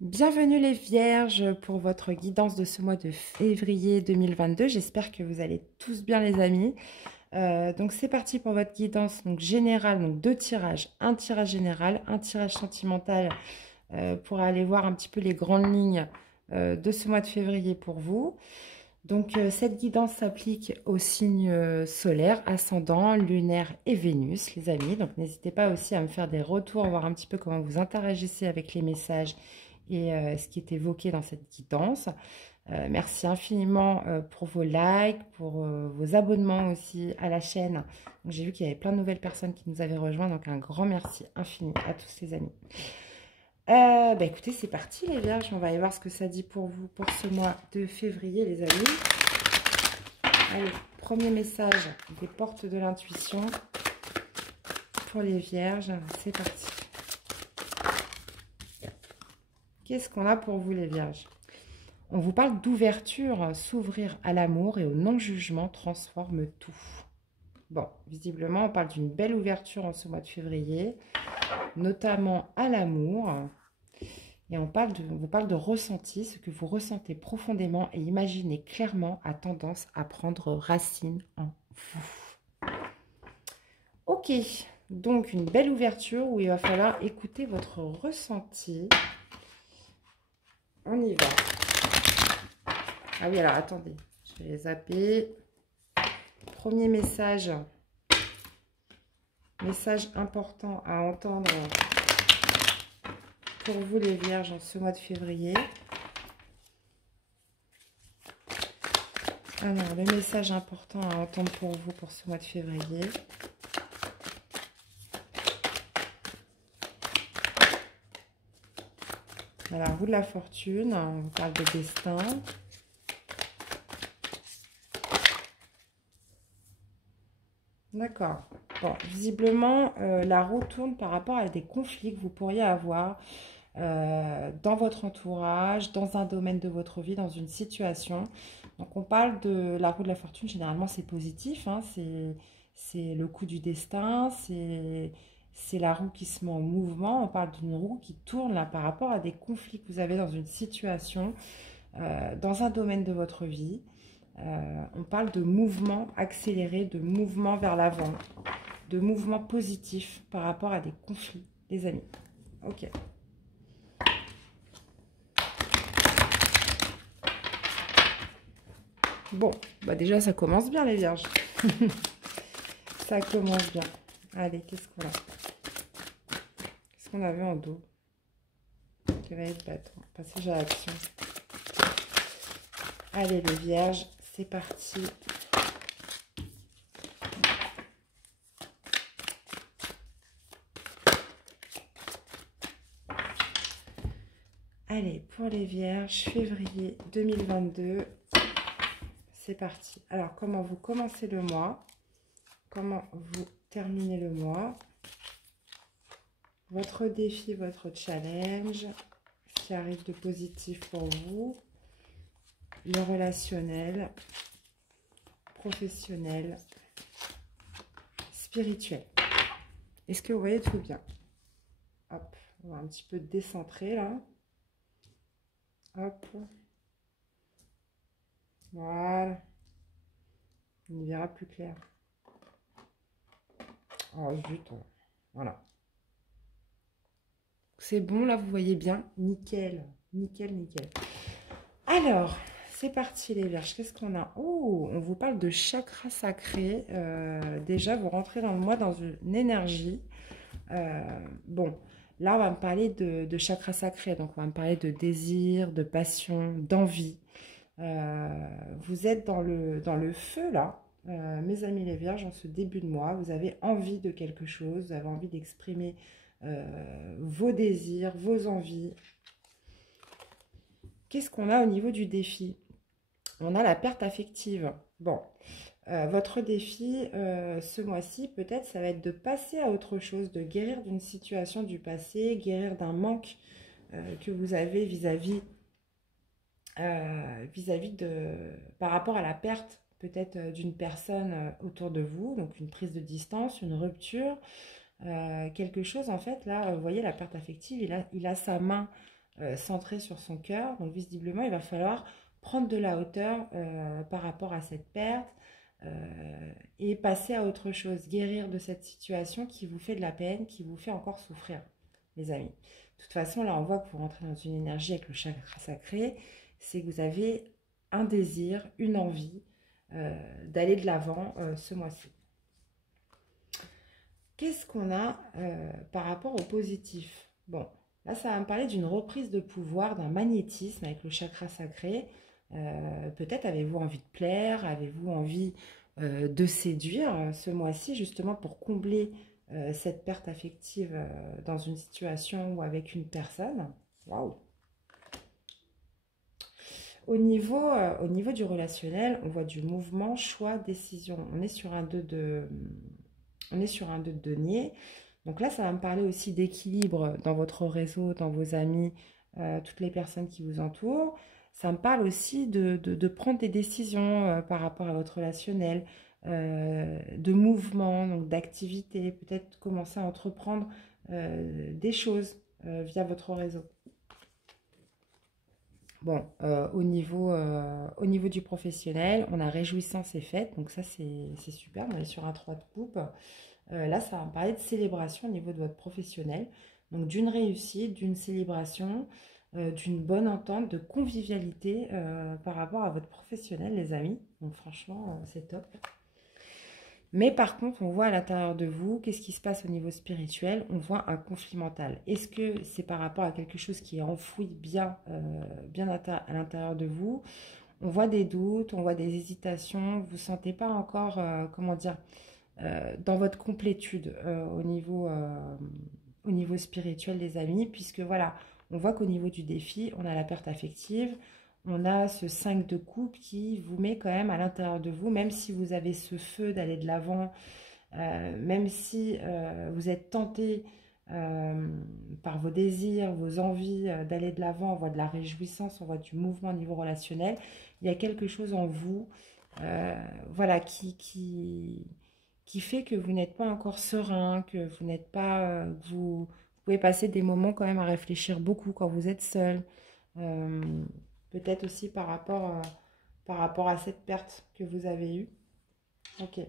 Bienvenue les Vierges pour votre guidance de ce mois de février 2022. J'espère que vous allez tous bien les amis. Donc c'est parti pour votre guidance donc générale, donc deux tirages. Un tirage général, un tirage sentimental pour aller voir un petit peu les grandes lignes de ce mois de février pour vous. Donc cette guidance s'applique aux signes solaires, ascendant, lunaire et Vénus les amis. Donc n'hésitez pas aussi à me faire des retours, voir un petit peu comment vous interagissez avec les messages et ce qui est évoqué dans cette guidance. Merci infiniment pour vos likes, pour vos abonnements aussi à la chaîne. J'ai vu qu'il y avait plein de nouvelles personnes qui nous avaient rejoints, donc un grand merci infini à tous les amis. Écoutez, c'est parti les Vierges, on va aller voir ce que ça dit pour vous pour ce mois de février les amis. Allez, premier message des portes de l'intuition pour les Vierges, c'est parti. Qu'est-ce qu'on a pour vous les Vierges? On vous parle d'ouverture, s'ouvrir à l'amour et au non-jugement transforme tout. Bon, visiblement, on parle d'une belle ouverture en ce mois de février, notamment à l'amour. Et on vous parle de ressenti, ce que vous ressentez profondément et imaginez clairement a tendance à prendre racine en vous. Ok, donc une belle ouverture où il va falloir écouter votre ressenti. On y va. Ah oui, alors attendez, je vais les zapper. Premier message. Message important à entendre pour vous les Vierges en ce mois de février. Alors, le message important à entendre pour vous pour ce mois de février. Alors, roue de la fortune, on vous parle de destin. D'accord. Bon, visiblement, la roue tourne par rapport à des conflits que vous pourriez avoir dans votre entourage, dans un domaine de votre vie, dans une situation. Donc, on parle de la roue de la fortune. Généralement, c'est positif. Hein, c'est le coup du destin. C'est la roue qui se met en mouvement. On parle d'une roue qui tourne là par rapport à des conflits que vous avez dans une situation, dans un domaine de votre vie. On parle de mouvement accéléré, de mouvement vers l'avant, de mouvement positif par rapport à des conflits, les amis. Ok. Bon, bah déjà ça commence bien les Vierges. Ça commence bien. Allez, qu'est-ce qu'on a? Qu'est-ce qu'on avait en dos? Cavalier de bâton. Passage à l'action. Allez les Vierges, c'est parti. Allez, pour les Vierges, février 2022, c'est parti. Alors, comment vous commencez le mois? Comment vous terminez le mois? Votre défi, votre challenge, ce qui arrive de positif pour vous, le relationnel, professionnel, spirituel. Est-ce que vous voyez tout bien? Hop, on va un petit peu décentrer là. Hop. Voilà. On y verra plus clair. Oh zut. Voilà. C'est bon, là, vous voyez bien. Nickel. Nickel, nickel. Alors, c'est parti les Vierges. Qu'est-ce qu'on a? Oh, on vous parle de chakra sacré. Déjà, vous rentrez dans le mois dans une énergie. Bon, là, on va me parler de chakra sacré. Donc, on va me parler de désir, de passion, d'envie. Vous êtes dans le feu, là. Mes amis les Vierges, en ce début de mois, vous avez envie de quelque chose. Vous avez envie d'exprimer vos désirs, vos envies. Qu'est-ce qu'on a au niveau du défi? On a la perte affective. Bon, votre défi ce mois-ci, peut-être, ça va être de passer à autre chose, de guérir d'une situation du passé, guérir d'un manque que vous avez vis-à-vis par rapport à la perte peut-être d'une personne autour de vous, donc une prise de distance, une rupture, quelque chose en fait, là, vous voyez la perte affective, il a sa main centré sur son cœur. Donc visiblement, il va falloir prendre de la hauteur par rapport à cette perte et passer à autre chose, guérir de cette situation qui vous fait de la peine, qui vous fait encore souffrir, les amis. De toute façon, là, on voit que vous rentrez dans une énergie avec le chakra sacré, c'est que vous avez un désir, une envie d'aller de l'avant ce mois-ci. Qu'est-ce qu'on a par rapport au positif? Bon, là, ça va me parler d'une reprise de pouvoir, d'un magnétisme avec le chakra sacré. Peut-être avez-vous envie de plaire, avez-vous envie de séduire ce mois-ci, justement pour combler cette perte affective dans une situation ou avec une personne. Waouh! Au niveau du relationnel, on voit du mouvement, choix, décision. On est sur un 2 de denier. Donc là, ça va me parler aussi d'équilibre dans votre réseau, dans vos amis, toutes les personnes qui vous entourent. Ça me parle aussi de prendre des décisions par rapport à votre relationnel, de mouvement, donc d'activité, peut-être commencer à entreprendre des choses via votre réseau. Bon, au niveau du professionnel, on a réjouissance et fête, donc ça c'est super, on est sur un 3 de coupe. Là, ça va me parler de célébration au niveau de votre professionnel, donc d'une réussite, d'une célébration, d'une bonne entente, de convivialité par rapport à votre professionnel, les amis. Donc franchement, c'est top. Mais par contre, on voit à l'intérieur de vous, qu'est-ce qui se passe au niveau spirituel? On voit un conflit mental. Est-ce que c'est par rapport à quelque chose qui est enfoui bien, bien à l'intérieur de vous? On voit des doutes, on voit des hésitations. Vous ne sentez pas encore, comment dire, dans votre complétude au niveau spirituel, les amis, puisque voilà, on voit qu'au niveau du défi, on a la perte affective. On a ce 5 de coupe qui vous met quand même à l'intérieur de vous, même si vous avez ce feu d'aller de l'avant, même si vous êtes tenté par vos désirs, vos envies d'aller de l'avant, on voit de la réjouissance, on voit du mouvement au niveau relationnel. Il y a quelque chose en vous voilà, qui fait que vous n'êtes pas encore serein, que vous n'êtes pas... vous pouvez passer des moments quand même à réfléchir beaucoup quand vous êtes seul. Peut-être aussi par rapport à cette perte que vous avez eue. Ok.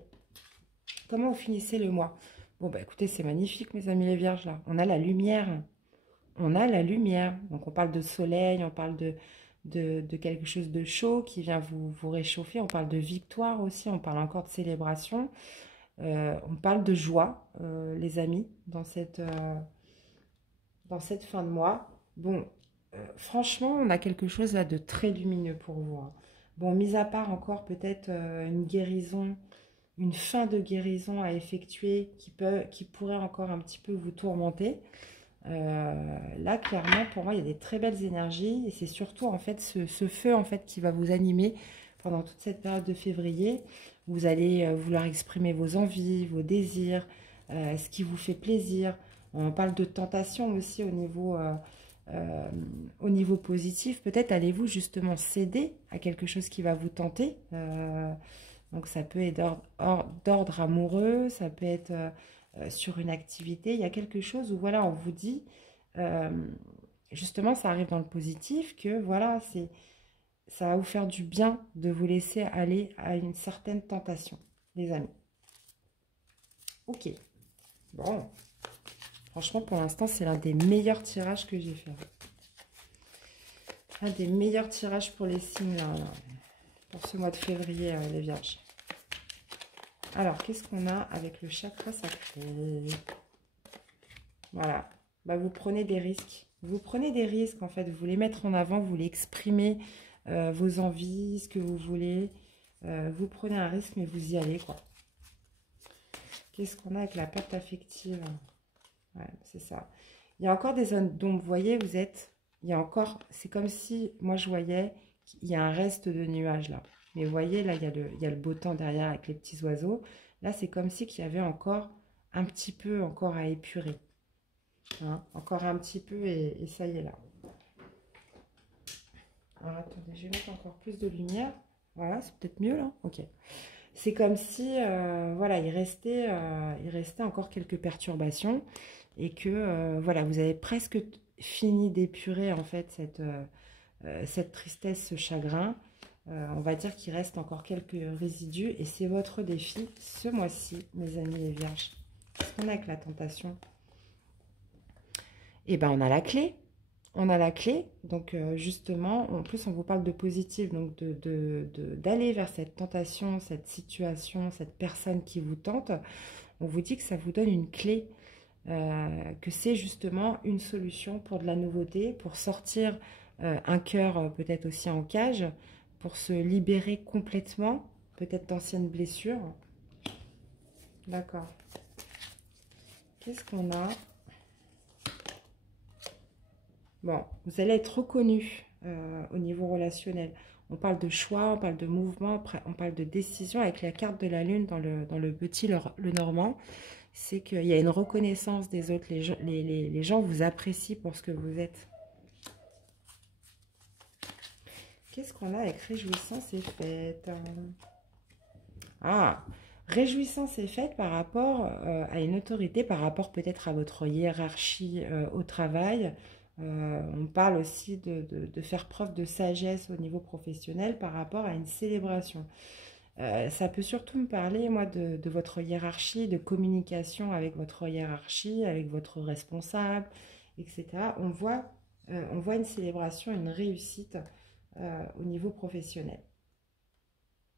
Comment vous finissez le mois? Bon, bah écoutez, c'est magnifique, mes amis les vierges, là. On a la lumière. On a la lumière. Donc, on parle de soleil, on parle de quelque chose de chaud qui vient vous réchauffer. On parle de victoire aussi, on parle encore de célébration. On parle de joie, les amis, dans cette fin de mois. Bon, franchement, on a quelque chose là de très lumineux pour vous. Hein. Bon, mis à part encore peut-être une guérison, une fin de guérison à effectuer qui pourrait encore un petit peu vous tourmenter. Là, clairement, pour moi, il y a des très belles énergies et c'est surtout en fait ce feu en fait qui va vous animer pendant toute cette période de février. Vous allez vouloir exprimer vos envies, vos désirs, ce qui vous fait plaisir. On parle de tentation aussi au niveau positif. Peut-être allez-vous justement céder à quelque chose qui va vous tenter. Donc ça peut être d'ordre amoureux, ça peut être sur une activité. Il y a quelque chose où voilà, on vous dit, justement ça arrive dans le positif, que voilà, ça va vous faire du bien de vous laisser aller à une certaine tentation, les amis. Ok, bon. Franchement, pour l'instant, c'est l'un des meilleurs tirages que j'ai fait. Un des meilleurs tirages pour les signes, là, pour ce mois de février, les vierges. Alors, qu'est-ce qu'on a avec le chakra sacré? Voilà. Bah, vous prenez des risques. Vous prenez des risques, en fait. Vous voulez mettre en avant, vous voulez exprimer vos envies, ce que vous voulez. Vous prenez un risque, mais vous y allez, quoi. Qu'est-ce qu'on a avec la perte affective? Ouais, c'est ça. Il y a encore des zones dont vous voyez, vous êtes... Il y a encore... C'est comme si, moi, je voyais qu'il y a un reste de nuages, là. Mais vous voyez, là, il y a le beau temps derrière avec les petits oiseaux. Là, c'est comme si qu'il y avait encore un petit peu encore à épurer. Hein, encore un petit peu et ça y est, là. Alors, attendez, je vais mettre encore plus de lumière. Voilà, c'est peut-être mieux, là. Ok. C'est comme si, voilà, il restait encore quelques perturbations et que, voilà, vous avez presque fini d'épurer en fait cette tristesse, ce chagrin. On va dire qu'il reste encore quelques résidus et c'est votre défi ce mois-ci, mes amis les vierges. Qu'est-ce qu'on a avec la tentation? Eh bien, on a la clé. On a la clé. Donc, justement, en plus, on vous parle de positif. Donc, d'aller vers cette tentation, cette situation, cette personne qui vous tente. On vous dit que ça vous donne une clé. Que c'est justement une solution pour de la nouveauté, pour sortir un cœur peut-être aussi en cage, pour se libérer complètement, peut-être d'anciennes blessures. D'accord. Qu'est-ce qu'on a? Bon, vous allez être reconnu au niveau relationnel. On parle de choix, on parle de mouvement, on parle de décision avec la carte de la lune dans le petit, le normand. C'est qu'il y a une reconnaissance des autres. Les gens vous apprécient pour ce que vous êtes. Qu'est-ce qu'on a avec réjouissance et fête? Ah, réjouissance et fête par rapport à une autorité, par rapport peut-être à votre hiérarchie au travail. On parle aussi de faire preuve de sagesse au niveau professionnel par rapport à une célébration. Ça peut surtout me parler, moi, de votre hiérarchie, de communication avec votre hiérarchie, avec votre responsable, etc. On voit une célébration, une réussite au niveau professionnel.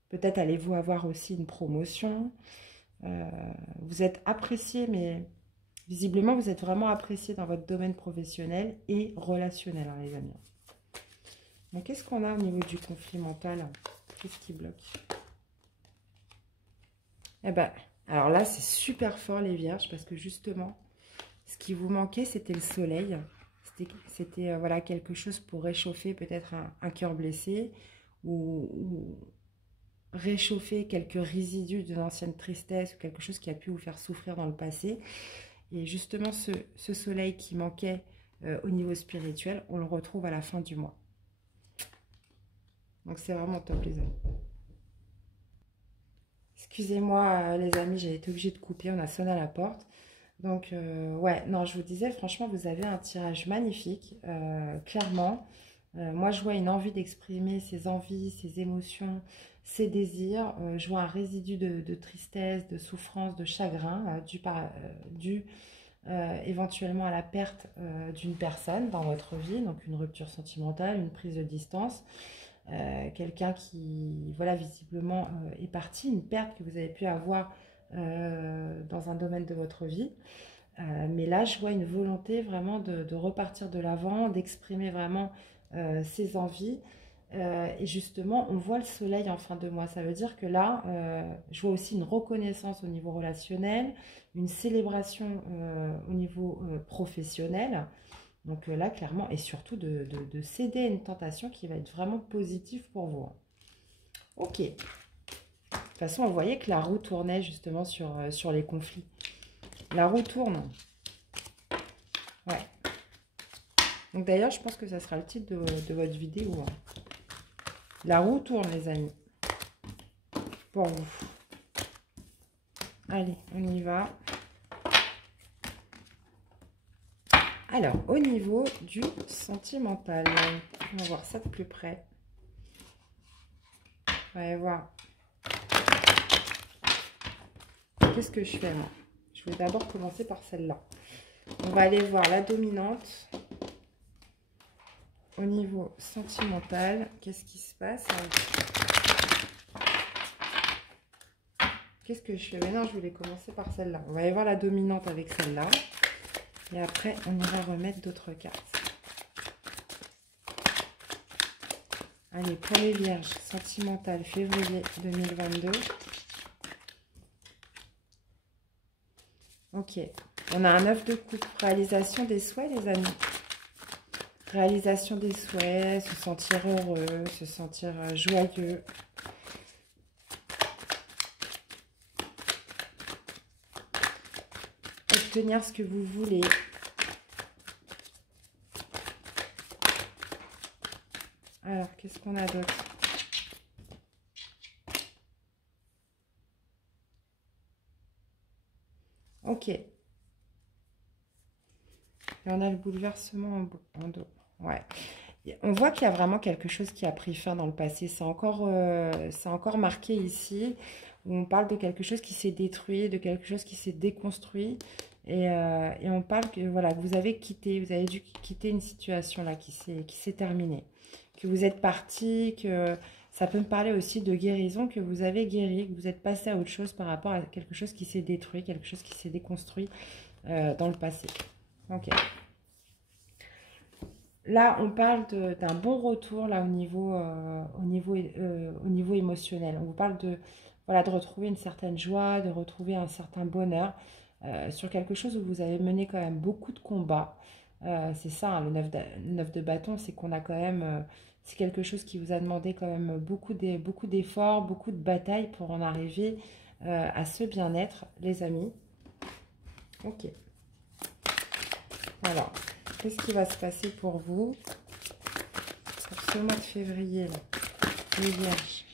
Peut-être allez-vous avoir aussi une promotion. Vous êtes apprécié, mais visiblement, vous êtes vraiment apprécié dans votre domaine professionnel et relationnel, hein, les amis. Donc, qu'est-ce qu'on a au niveau du conflit mental? Qu'est-ce qui bloque? Eh ben, alors là, c'est super fort, les vierges, parce que justement, ce qui vous manquait, c'était le soleil. C'était voilà, quelque chose pour réchauffer peut-être un cœur blessé ou réchauffer quelques résidus d'une ancienne tristesse ou quelque chose qui a pu vous faire souffrir dans le passé. Et justement, ce soleil qui manquait au niveau spirituel, on le retrouve à la fin du mois. Donc, c'est vraiment top, les amis. Excusez-moi, les amis, j'ai été obligée de couper, on a sonné à la porte. Donc, ouais, non, je vous disais, franchement, vous avez un tirage magnifique, clairement. Moi, je vois une envie d'exprimer ses envies, ses émotions, ses désirs. Je vois un résidu de tristesse, de souffrance, de chagrin, dû éventuellement à la perte d'une personne dans votre vie, donc une rupture sentimentale, une prise de distance. Quelqu'un qui, voilà, visiblement est parti, une perte que vous avez pu avoir dans un domaine de votre vie. Mais là, je vois une volonté vraiment de repartir de l'avant, d'exprimer vraiment ses envies. Et justement, on voit le soleil en fin de mois. Ça veut dire que là, je vois aussi une reconnaissance au niveau relationnel, une célébration au niveau professionnel. Donc là, clairement, et surtout de céder à une tentation qui va être vraiment positive pour vous. Ok. De toute façon, on voyait que la roue tournait justement sur les conflits. La roue tourne. Ouais. Donc d'ailleurs, je pense que ça sera le titre de votre vidéo. La roue tourne, les amis. Pour vous. Allez, on y va. Alors, au niveau du sentimental, on va voir ça de plus près. On va aller voir. Qu'est-ce que je fais, moi? Je vais d'abord commencer par celle-là. On va aller voir la dominante. Au niveau sentimental, qu'est-ce qui se passe? Qu'est-ce que je fais? Mais non, je voulais commencer par celle-là. On va aller voir la dominante avec celle-là. Et après, on ira remettre d'autres cartes. Allez, pour les vierges, sentimental, février 2022. Ok. On a un 9 de coupe. Réalisation des souhaits, les amis. Réalisation des souhaits, se sentir heureux, se sentir joyeux. Obtenir ce que vous voulez. Alors, qu'est-ce qu'on a d'autre? Ok. Et on a le bouleversement en dos. Ouais. On voit qu'il y a vraiment quelque chose qui a pris fin dans le passé. C'est encore marqué ici, où on parle de quelque chose qui s'est détruit, de quelque chose qui s'est déconstruit. Et on parle que, voilà, que vous avez dû quitter une situation là qui s'est terminée. Que vous êtes parti, que ça peut me parler aussi de guérison, que vous avez guéri, que vous êtes passé à autre chose par rapport à quelque chose qui s'est détruit, quelque chose qui s'est déconstruit dans le passé. Ok. Là, on parle d'un bon retour là, au niveau émotionnel. On vous parle de, voilà, de retrouver une certaine joie, de retrouver un certain bonheur sur quelque chose où vous avez mené quand même beaucoup de combats. C'est ça, hein, le 9 de bâton, c'est qu'on a quand même... c'est quelque chose qui vous a demandé quand même beaucoup d'efforts, beaucoup de batailles pour en arriver à ce bien-être, les amis. Ok. Alors, qu'est-ce qui va se passer pour vous pour ce mois de février, là, les Vierges?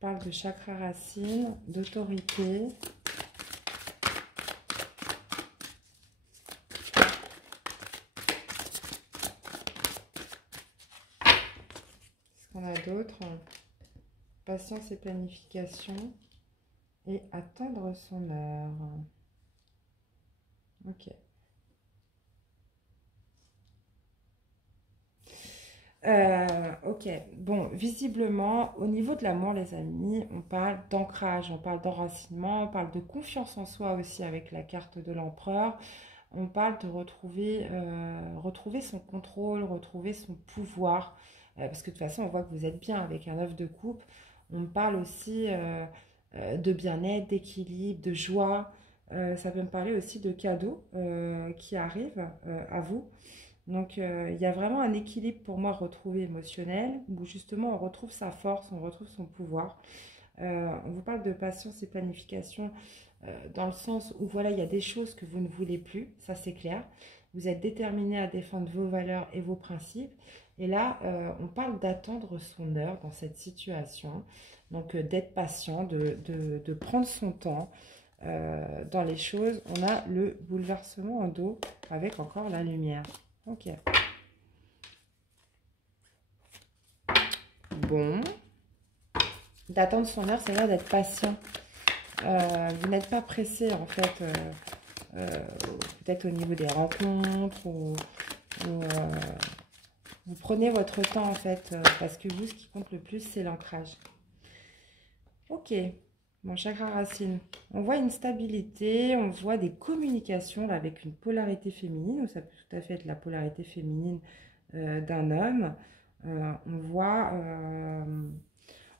On parle de chakra racine, d'autorité. Qu'est-ce qu'on a d'autre? Patience et planification. Et attendre son heure. Ok. Ok, bon, visiblement, au niveau de l'amour, les amis, on parle d'ancrage, on parle d'enracinement, on parle de confiance en soi aussi avec la carte de l'empereur. On parle de retrouver son contrôle, retrouver son pouvoir, parce que de toute façon, on voit que vous êtes bien avec un œuf de coupe. On parle aussi de bien-être, d'équilibre, de joie. Ça peut me parler aussi de cadeaux qui arrivent à vous. Donc, il y a vraiment un équilibre pour moi retrouvé émotionnel, où justement on retrouve sa force, on retrouve son pouvoir. On vous parle de patience et planification dans le sens où voilà, il y a des choses que vous ne voulez plus, ça c'est clair. Vous êtes déterminé à défendre vos valeurs et vos principes. Et là, on parle d'attendre son heure dans cette situation. Donc, d'être patient, de prendre son temps dans les choses. On a le bouleversement en dos avec encore la lumière. Ok. Bon. D'attendre son heure, c'est-à-dire d'être patient. Vous n'êtes pas pressé, en fait, peut-être au niveau des rencontres, vous prenez votre temps, en fait, parce que vous, ce qui compte le plus, c'est l'ancrage. Ok. Mon chakra racine. On voit une stabilité, on voit des communications là, avec une polarité féminine, ou ça peut tout à fait être la polarité féminine d'un homme. On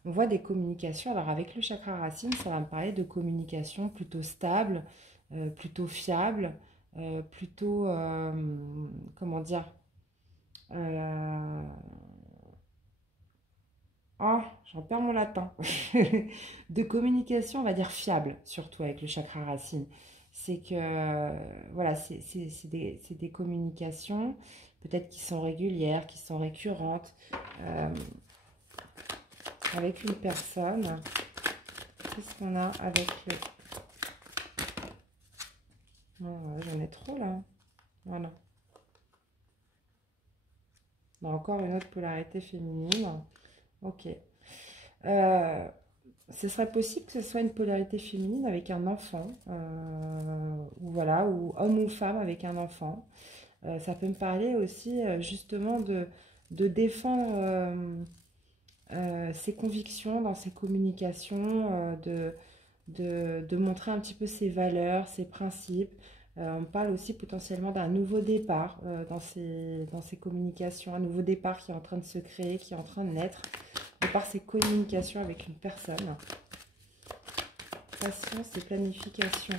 voit des communications. Alors avec le chakra racine, ça va me parler de communication plutôt stable, plutôt fiable, plutôt, comment dire, euh, oh, j'en perds mon latin. De communication, on va dire fiable, surtout avec le chakra racine. C'est que, voilà, c'est des communications, peut-être qui sont régulières, qui sont récurrentes, avec une personne. Qu'est-ce qu'on a avec le... Oh, j'en ai trop, là. Voilà. Bon, encore une autre polarité féminine. Ok. Ce serait possible que ce soit une polarité féminine avec un enfant, ou voilà, ou homme ou femme avec un enfant. Ça peut me parler aussi justement de défendre ses convictions dans ses communications, de montrer un petit peu ses valeurs, ses principes. On parle aussi potentiellement d'un nouveau départ dans ses communications, un nouveau départ qui est en train de se créer, qui est en train de naître, de par ses communications avec une personne. Patience et planification.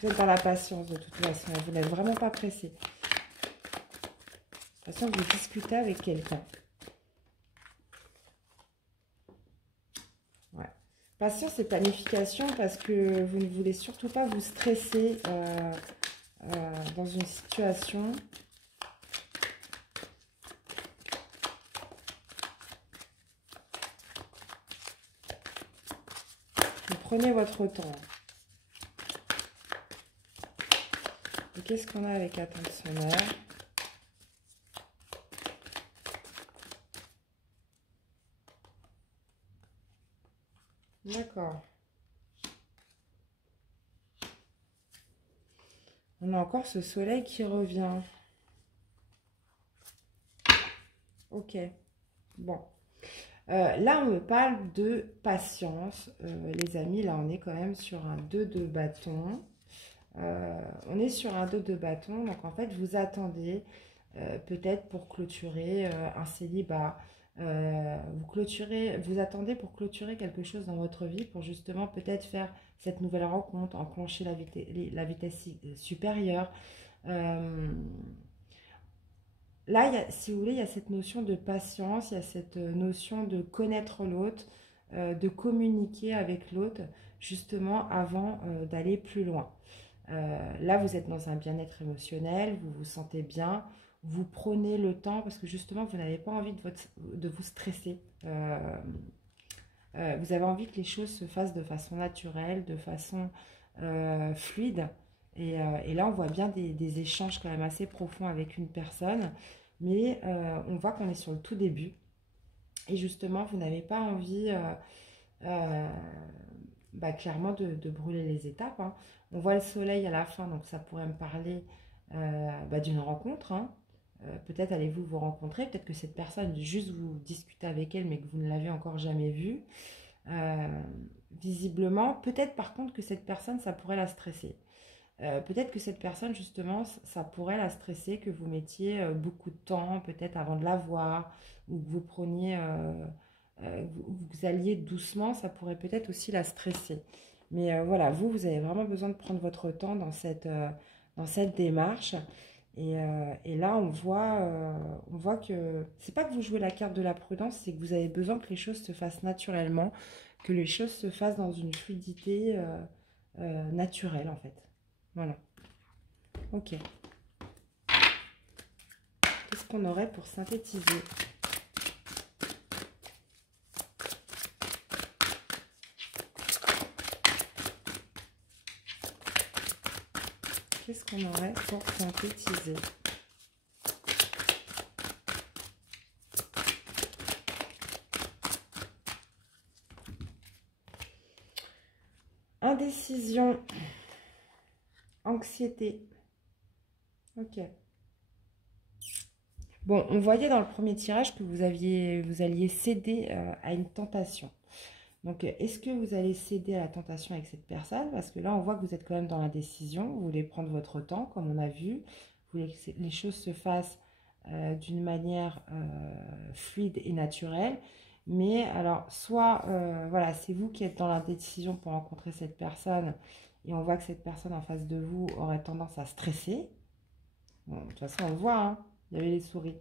Vous êtes dans la patience de toute façon, vous n'êtes vraiment pas pressé. De toute façon, vous discutez avec quelqu'un. Ouais. Patience et planification parce que vous ne voulez surtout pas vous stresser dans une situation. Vous prenez votre temps. Et qu'est-ce qu'on a avec attente sonore? D'accord. On a encore ce soleil qui revient. Ok. Bon. Là, on me parle de patience. Les amis, là, on est quand même sur un 2 de bâton. On est sur un 2 de bâton. Donc, en fait, vous attendez peut-être pour clôturer un célibat. Vous attendez pour clôturer quelque chose dans votre vie, pour justement peut-être faire cette nouvelle rencontre, enclencher la vitesse supérieure. Là, si vous voulez, il y a cette notion de patience, il y a cette notion de connaître l'autre, de communiquer avec l'autre, justement avant d'aller plus loin. Là, vous êtes dans un bien-être émotionnel, vous vous sentez bien, vous prenez le temps parce que justement, vous n'avez pas envie de vous stresser. Vous avez envie que les choses se fassent de façon naturelle, de façon fluide. Et là, on voit bien des échanges quand même assez profonds avec une personne. Mais on voit qu'on est sur le tout début. Et justement, vous n'avez pas envie clairement de brûler les étapes. Hein. On voit le soleil à la fin, donc ça pourrait me parler d'une rencontre. Hein. Peut-être allez-vous vous rencontrer, peut-être que cette personne, juste vous discutez avec elle, mais que vous ne l'avez encore jamais vue. Visiblement, peut-être par contre que cette personne, ça pourrait la stresser. Peut-être que cette personne, justement, ça pourrait la stresser, que vous mettiez beaucoup de temps, peut-être avant de la voir, ou que vous preniez, vous alliez doucement, ça pourrait peut-être aussi la stresser. Mais voilà, vous avez vraiment besoin de prendre votre temps dans cette démarche. Et là, on voit que c'est pas que vous jouez la carte de la prudence, c'est que vous avez besoin que les choses se fassent naturellement, que les choses se fassent dans une fluidité naturelle, en fait. Voilà. Ok. Qu'est-ce qu'on aurait pour synthétiser? Qu'est-ce qu'on aurait pour synthétiser? Indécision. Anxiété. Ok. Bon, on voyait dans le premier tirage que vous alliez céder à une tentation. Donc, est-ce que vous allez céder à la tentation avec cette personne? Parce que là, on voit que vous êtes quand même dans l'indécision. Vous voulez prendre votre temps, comme on a vu. Vous voulez que les choses se fassent d'une manière fluide et naturelle. Mais alors, soit, voilà, c'est vous qui êtes dans l'indécision pour rencontrer cette personne. Et on voit que cette personne en face de vous aurait tendance à stresser. Bon, de toute façon, on le voit, hein, il y avait les souris.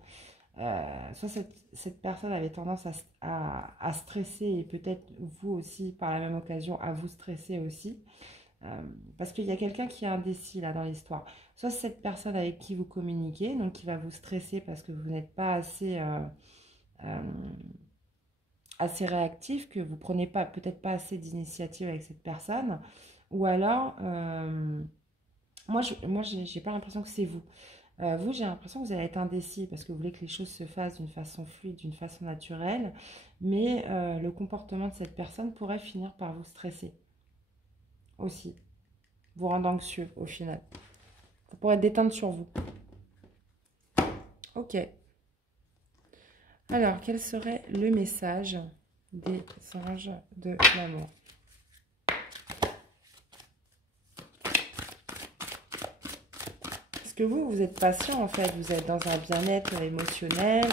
Soit cette personne avait tendance à stresser et peut-être vous aussi, par la même occasion, à vous stresser aussi. Parce qu'il y a quelqu'un qui est indécis là dans l'histoire. Soit cette personne avec qui vous communiquez, donc qui va vous stresser parce que vous n'êtes pas assez réactif, que vous prenez pas peut-être pas assez d'initiative avec cette personne. Ou alors, moi j'ai pas l'impression que c'est vous. Vous, j'ai l'impression que vous allez être indécis parce que vous voulez que les choses se fassent d'une façon fluide, d'une façon naturelle, mais le comportement de cette personne pourrait finir par vous stresser aussi, vous rendre anxieux au final. Ça pourrait déteindre sur vous. Ok. Alors, quel serait le message des anges de l'amour? Que vous êtes patient en fait, vous êtes dans un bien-être émotionnel,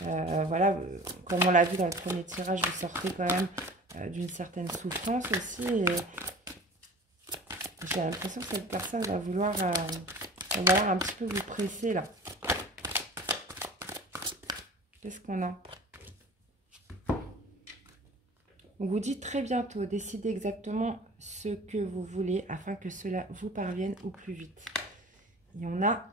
voilà, comme on l'a vu dans le premier tirage, vous sortez quand même d'une certaine souffrance aussi, et j'ai l'impression que cette personne va vouloir un petit peu vous presser là. Qu'est-ce qu'on a? On vous dit très bientôt, décidez exactement ce que vous voulez afin que cela vous parvienne au plus vite. Et on a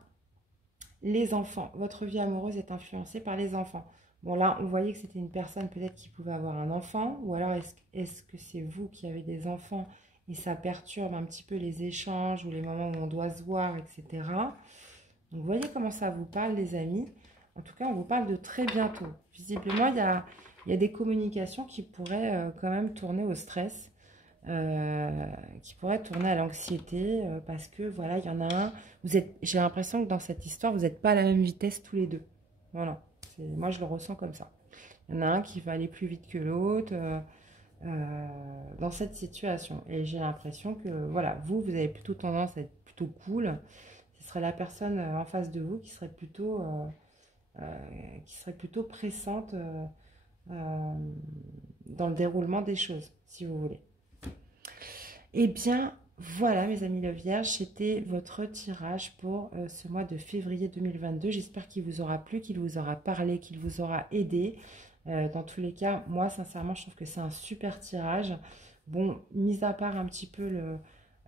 les enfants. Votre vie amoureuse est influencée par les enfants. Bon, là, on voyait que c'était une personne peut-être qui pouvait avoir un enfant, ou alors est-ce que c'est vous qui avez des enfants et ça perturbe un petit peu les échanges ou les moments où on doit se voir, etc. Donc, vous voyez comment ça vous parle, les amis. En tout cas, on vous parle de très bientôt. Visiblement, il y a des communications qui pourraient quand même tourner au stress, qui pourraient tourner à l'anxiété, parce que, voilà, il y en a un. J'ai l'impression que dans cette histoire, vous n'êtes pas à la même vitesse tous les deux. Voilà. Moi, je le ressens comme ça. Il y en a un qui va aller plus vite que l'autre dans cette situation. Et j'ai l'impression que, voilà, vous avez plutôt tendance à être plutôt cool. Ce serait la personne en face de vous qui serait plutôt pressante euh, dans le déroulement des choses, si vous voulez. Eh bien, voilà mes amis le Vierge, c'était votre tirage pour ce mois de février 2022. J'espère qu'il vous aura plu, qu'il vous aura parlé, qu'il vous aura aidé. Dans tous les cas, moi sincèrement, je trouve que c'est un super tirage. Bon, mis à part un petit peu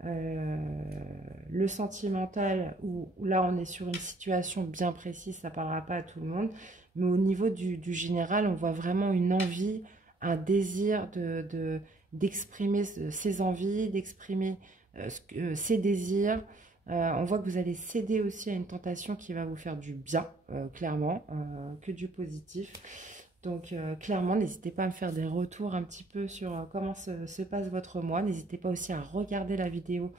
le sentimental, où là on est sur une situation bien précise, ça ne parlera pas à tout le monde. Mais au niveau du général, on voit vraiment une envie, un désir d'exprimer ses envies, d'exprimer ses désirs. On voit que vous allez céder aussi à une tentation qui va vous faire du bien, clairement, que du positif. Donc, clairement, n'hésitez pas à me faire des retours un petit peu sur comment se passe votre mois. N'hésitez pas aussi à regarder la vidéo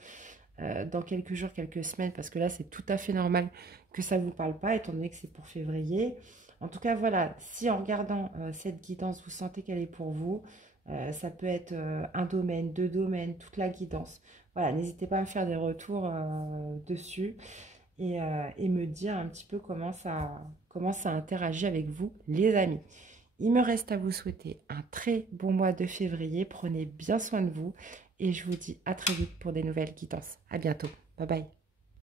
dans quelques jours, quelques semaines, parce que là, c'est tout à fait normal que ça ne vous parle pas, étant donné que c'est pour février. En tout cas, voilà, si en regardant cette guidance, vous sentez qu'elle est pour vous, ça peut être un domaine, deux domaines, toute la guidance. Voilà, n'hésitez pas à me faire des retours dessus et me dire un petit peu comment ça interagit avec vous, les amis. Il me reste à vous souhaiter un très bon mois de février. Prenez bien soin de vous et je vous dis à très vite pour des nouvelles guidances. À bientôt. Bye bye.